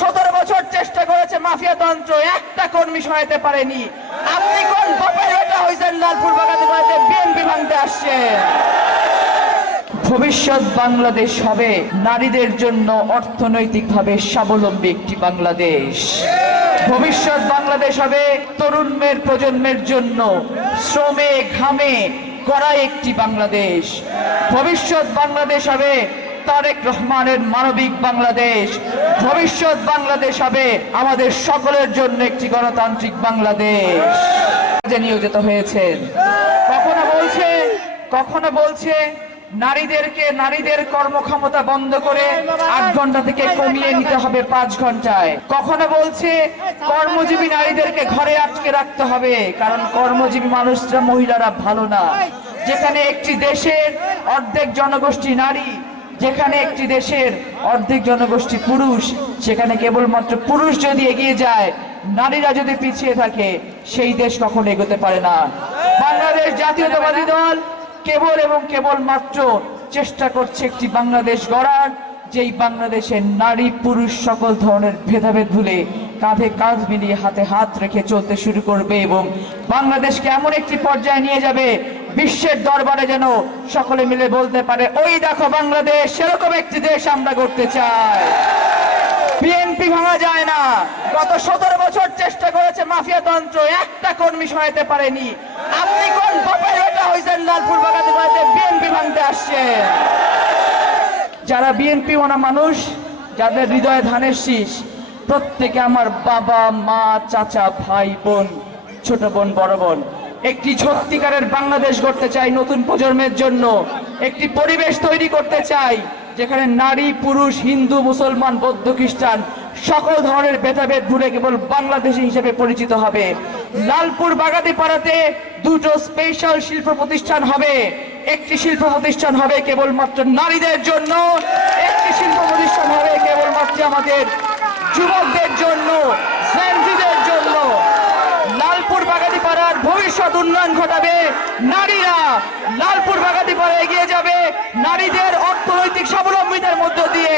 17 বছর চেষ্টা করেছে মাফিয়া তন্ত্র, একটা কর্মী সহায়তা পারেনি। আপনি কোন বাপের বেটা হয়েছেন লালপুর বাগাতে বাড়িতে বিএনপি ভাঙতে আসছেন? ভবিষ্যৎ বাংলাদেশ হবে নারীদের জন্য অর্থনৈতিকভাবে স্বাবলম্বী একটি বাংলাদেশ। ভবিষ্যৎ বাংলাদেশ হবে তরুণের প্রজন্মের জন্য শ্রমে ঘামে গড়া একটি বাংলাদেশ। ভবিষ্যৎ বাংলাদেশ হবে তারেক রহমানের মানবিক বাংলাদেশ। ভবিষ্যৎ বাংলাদেশ হবে আমাদের সকলের জন্য একটি গণতান্ত্রিক বাংলাদেশ। নিয়োজিত হয়েছেন, কখনো বলছে নারীদের কর্মক্ষমতা বন্ধ করে 8 ঘন্টা থেকে কমিয়ে নিতে হবে 5 ঘন্টায়। কখনো বলছে কর্মজীবী নারীদেরকে ঘরে আটকে রাখতে হবে, কারণ কর্মজীবী মানুষরা মহিলারা ভালো না। যেখানে একটি দেশের অর্ধেক জনগোষ্ঠী নারী, যেখানে একটি দেশের অর্ধেক জনগোষ্ঠী পুরুষ, সেখানে কেবলমাত্র পুরুষ যদি এগিয়ে যায়, নারীরা যদি পিছিয়ে থাকে, সেই দেশ কখনো এগোতে পারে না। বাংলাদেশ জাতীয়তাবাদী দল কেবল মাত্র চেষ্টা করছে একটি বাংলাদেশ গড়ার, যেই বাংলাদেশে নারী পুরুষ সকল ধরনের ভেদাভেদ ভুলে কাঁধে কাঁধ মিলিয়ে হাতে হাত রেখে চলতে শুরু করবে এবং বাংলাদেশকে এমন একটি পর্যায়ে নিয়ে যাবে, বিশ্বের দরবারে যেন সকলে মিলে বলতে পারে, ওই দেখো বাংলাদেশ, সেরকম একটি দেশ আমরা গড়তে চাই। বিএনপি ভাঙা যায় না। গত 17 বছর চেষ্টা করেছে মাফিয়া তন্ত্র, একটা কর্মী সহায়তা পারেনি। আপনি কোন বাপের বেটা হয়েছেন লালপুর বাগাতে বাড়িতে বিএনপি ভাঙতে আসছেন? যারা বিএনপি ওনা মানুষ, যাদের হৃদয়ে ধানের শীষ, প্রত্যেকে আমার বাবা মা চাচা ভাই বোন, ছোট বোন বড় বোন। একটি সত্যিকারের বাংলাদেশ গড়তে চাই নতুন প্রজন্মের জন্য। একটি পরিবেশ তৈরি করতে চাই যেখানে নারী পুরুষ হিন্দু মুসলমান বৌদ্ধ খ্রিস্টান সকল ধরনের ভেদাভেদ ভুলে কেবল বাংলাদেশী হিসেবে পরিচিত হবে। লালপুর বাগাতিপাড়াতে 2টো স্পেশাল শিল্প প্রতিষ্ঠান হবে। একটি শিল্প প্রতিষ্ঠান হবে কেবলমাত্র নারীদের জন্য, একটি শিল্প প্রতিষ্ঠান হবে কেবলমাত্র আমাদের যুবকদের জন্য, জেনজিদের জন্য। লালপুর বাগাতিপাড়ার ভবিষ্যৎ উন্নয়ন ঘটাবে নারীরা। লালপুর বাগাতিপাড়া এগিয়ে যাবে নারীদের অর্থনৈতিক স্বাবলম্বিতার মধ্য দিয়ে।